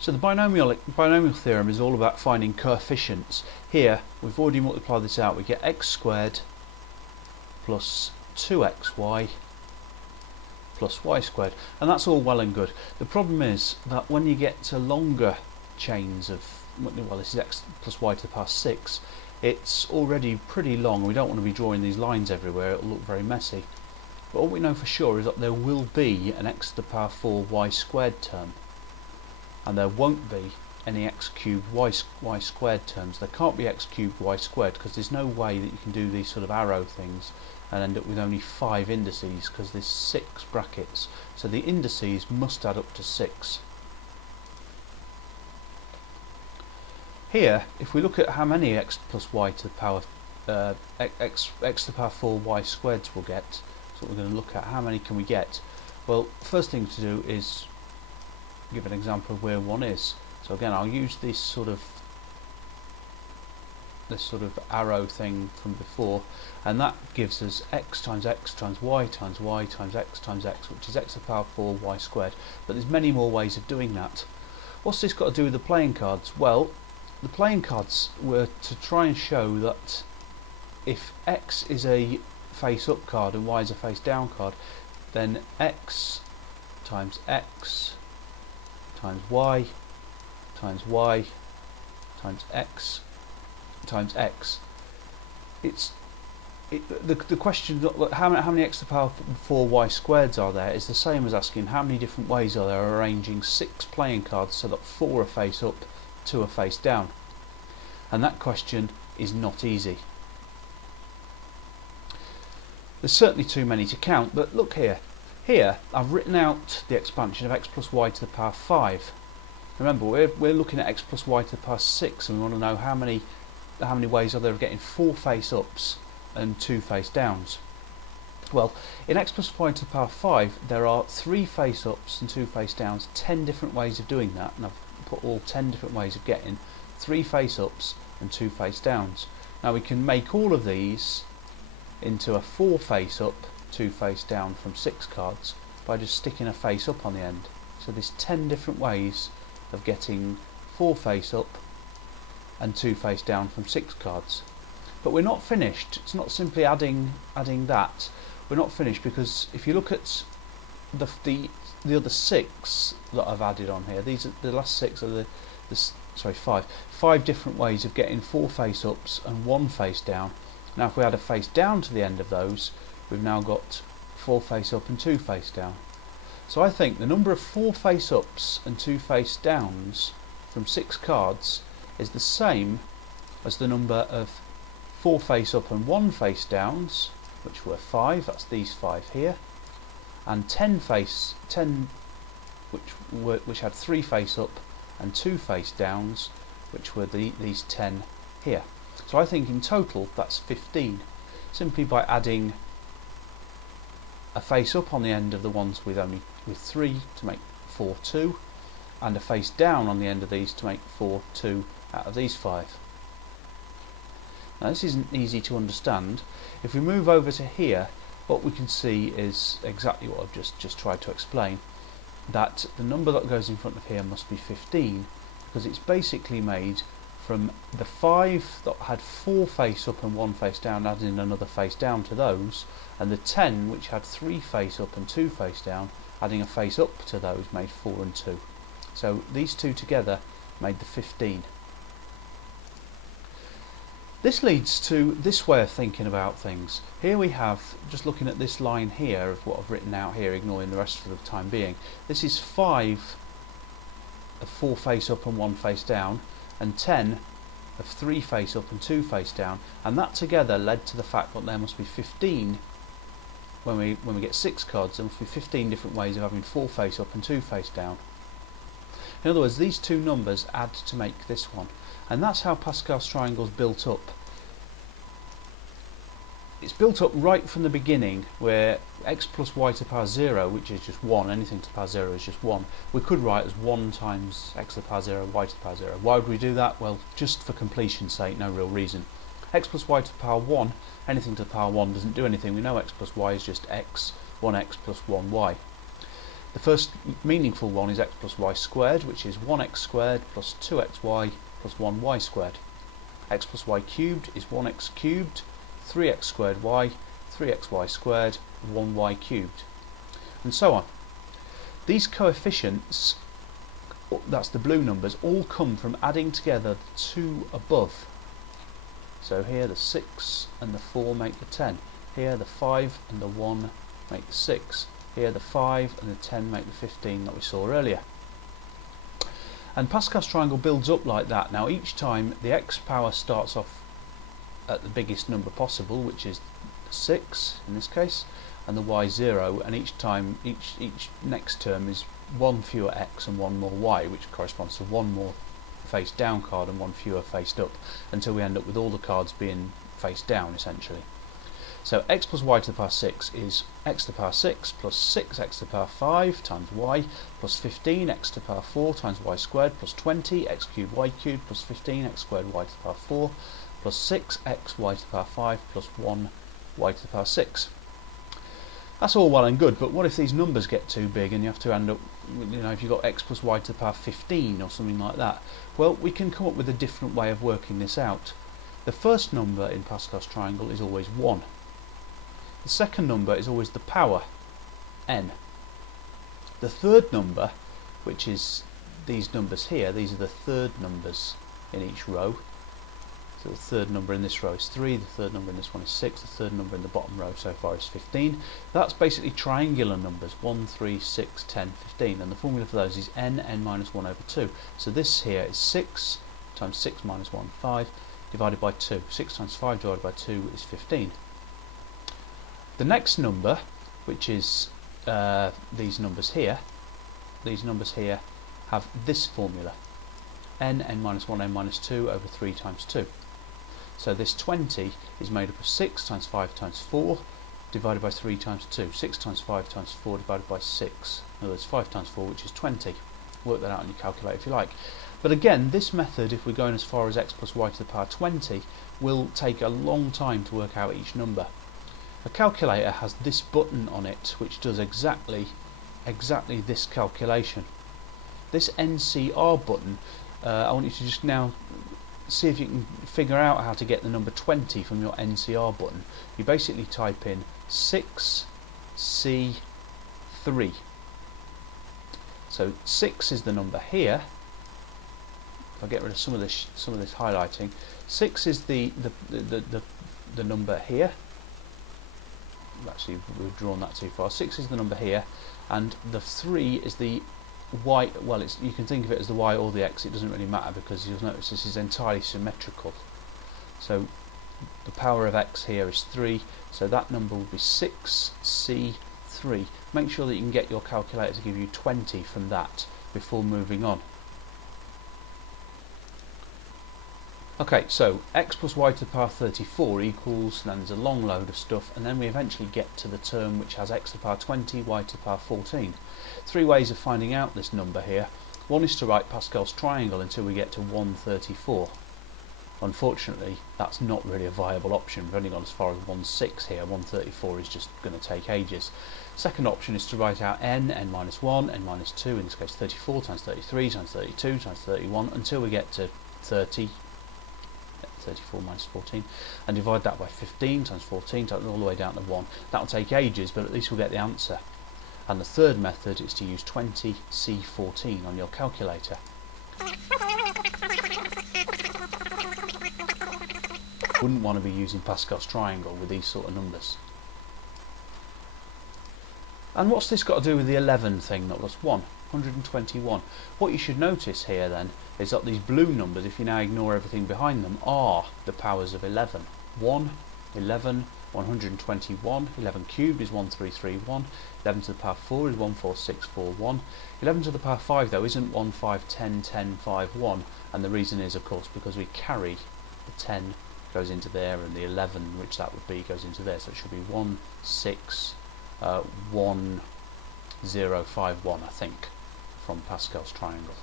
So the binomial theorem is all about finding coefficients. Here we've already multiplied this out. We get x squared plus 2xy plus y squared, and that's all well and good. The problem is that when you get to longer chains of, well, this is x plus y to the power 6, it's already pretty long. We don't want to be drawing these lines everywhere, it'll look very messy. But all we know for sure is that there will be an x to the power 4 y squared term, and there won't be any x cubed y squared terms. There can't be x cubed y squared because there's no way that you can do these sort of arrow things and end up with only 5 indices, because there's 6 brackets, so the indices must add up to 6. Here, if we look at how many x plus y to the power x to the power 4 y squareds we'll get, so we're going to look at how many can we get. Well, first thing to do is give an example of where one is. So again, I'll use this sort of arrow thing from before, and that gives us x times y times y times x, which is x to the power 4 y squared. But there's many more ways of doing that. What's this got to do with the playing cards? Well, the playing cards were to try and show that if x is a face up card and y is a face down card, then x times x times y times y times x times x. The question how many x to the power 4 y squareds are there is the same as asking how many different ways are there of arranging 6 playing cards so that 4 are face up, 2 are face down. And that question is not easy. There's certainly too many to count, but look here. Here I've written out the expansion of x plus y to the power 5. Remember, we're looking at x plus y to the power 6, and we want to know how many ways are there of getting 4 face ups and 2 face downs. Well, in x plus y to the power 5 there are 3 face ups and 2 face downs, 10 different ways of doing that, and I've put all 10 different ways of getting 3 face ups and 2 face downs. Now we can make all of these into a 4 face up, 2 face down from 6 cards by just sticking a face up on the end. So there's 10 different ways of getting 4 face up and 2 face down from 6 cards. But we're not finished. It's not simply adding that. We're not finished, because if you look at the other 6 that I've added on here, these are the last 6 are five different ways of getting 4 face ups and 1 face down. Now if we add a face down to the end of those, we've now got 4 face up and 2 face down. So I think the number of 4 face ups and 2 face downs from 6 cards is the same as the number of 4 face up and 1 face downs, which were 5, that's these 5 here, and 10 which had 3 face up and 2 face downs, which were these 10 here. So I think in total that's 15, simply by adding a face up on the end of the ones with 3 to make 4 2, and a face down on the end of these to make 4 2 out of these 5. Now this isn't easy to understand. If we move over to here, what we can see is exactly what I've just tried to explain, that the number that goes in front of here must be 15, because it's basically made from the 5 that had 4 face up and 1 face down, adding another face down to those, and the 10 which had 3 face up and 2 face down, adding a face up to those, made 4 and 2. So these two together made the 15. This leads to this way of thinking about things. Here we have, just looking at this line here of what I've written out here, ignoring the rest for the time being, this is 5 of 4 face up and 1 face down, and 10 of 3 face up and 2 face down, and that together led to the fact that there must be 15, when we get 6 cards, there must be 15 different ways of having 4 face up and 2 face down. In other words, these two numbers add to make this one, and that's how Pascal's triangle is built up. It's built up right from the beginning, where x plus y to the power 0, which is just 1, anything to the power 0 is just 1, we could write as 1 times x to the power 0, y to the power 0. Why would we do that? Well, just for completion's sake, no real reason. X plus y to the power 1, anything to the power 1 doesn't do anything. We know x plus y is just x, 1x plus 1y. The first meaningful one is x plus y squared, which is 1x squared plus 2xy plus 1y squared. X plus y cubed is 1x cubed, 3x squared y, 3xy squared, 1y cubed, and so on. These coefficients, that's the blue numbers, all come from adding together the two above. So here the 6 and the 4 make the 10. Here the 5 and the 1 make the 6. Here the 5 and the 10 make the 15 that we saw earlier. And Pascal's triangle builds up like that. Now each time the x power starts off at the biggest number possible, which is 6 in this case, and the y 0, and each time, each next term is one fewer x and one more y, which corresponds to one more face down card and one fewer faced up, until we end up with all the cards being face down essentially. So x plus y to the power 6 is x to the power 6 plus 6x to the power 5 times y plus 15 x to the power 4 times y squared plus 20 x cubed y cubed plus 15 x squared y to the power 4 plus 6x y to the power 5 plus 1 y to the power 6. That's all well and good, but what if these numbers get too big and you have to end up, if you've got x plus y to the power 15 or something like that? Well, we can come up with a different way of working this out. The first number in Pascal's triangle is always 1. The second number is always the power, n. The third number, which is these numbers here, these are the third numbers in each row. So the third number in this row is 3, the third number in this one is 6, the third number in the bottom row so far is 15. That's basically triangular numbers, 1, 3, 6, 10, 15, and the formula for those is n minus 1 over 2. So this here is 6 times 6 minus 1, 5, divided by 2. 6 times 5 divided by 2 is 15. The next number, which is these numbers here have this formula, n minus 1, n minus 2 over 3 times 2. So this 20 is made up of 6 times 5 times 4 divided by 3 times 2. 6 times 5 times 4 divided by 6. In other words, 5 times 4, which is 20. Work that out on your calculator if you like. But again, this method, if we're going as far as x plus y to the power 20, will take a long time to work out each number. A calculator has this button on it which does exactly this calculation. This NCR button, I want you to just now see if you can figure out how to get the number 20 from your NCR button. You basically type in 6C3. So 6 is the number here. If I get rid of some of this highlighting, 6 is the number here. Actually, we've drawn that too far. 6 is the number here, and the 3 is the y. Well, you can think of it as the y or the x. It doesn't really matter because you'll notice this is entirely symmetrical. So the power of x here is 3. So that number will be 6c3. Make sure that you can get your calculator to give you 20 from that before moving on. Okay, so x plus y to the power 34 equals, and then there's a long load of stuff, and then we eventually get to the term which has x to the power 20, y to the power 14. Three ways of finding out this number here. One is to write Pascal's triangle until we get to 134. Unfortunately, that's not really a viable option. We've only gone as far as 1/6 here. 134 is just going to take ages. Second option is to write out n minus 1, n minus 2, in this case 34 times 33 times 32 times 31, until we get to 30. 34 minus 14, and divide that by 15 times 14 all the way down to 1. That will take ages, but at least we'll get the answer. And the third method is to use 20C14 on your calculator. Wouldn't want to be using Pascal's triangle with these sort of numbers. And what's this got to do with the 11 thing that was 1? 121. What you should notice here then is that these blue numbers, if you now ignore everything behind them, are the powers of 11. 1, 11, 121, 11 cubed is 1331, 11 to the power 4 is 14641, 11 to the power 5 though isn't 1, 5, 10, 10, 5, 1, and the reason is of course because we carry the 10 goes into there and the 11, which that would be, goes into there, so it should be 1, 6, 1, 0, 5, 1 I think, from Pascal's triangle.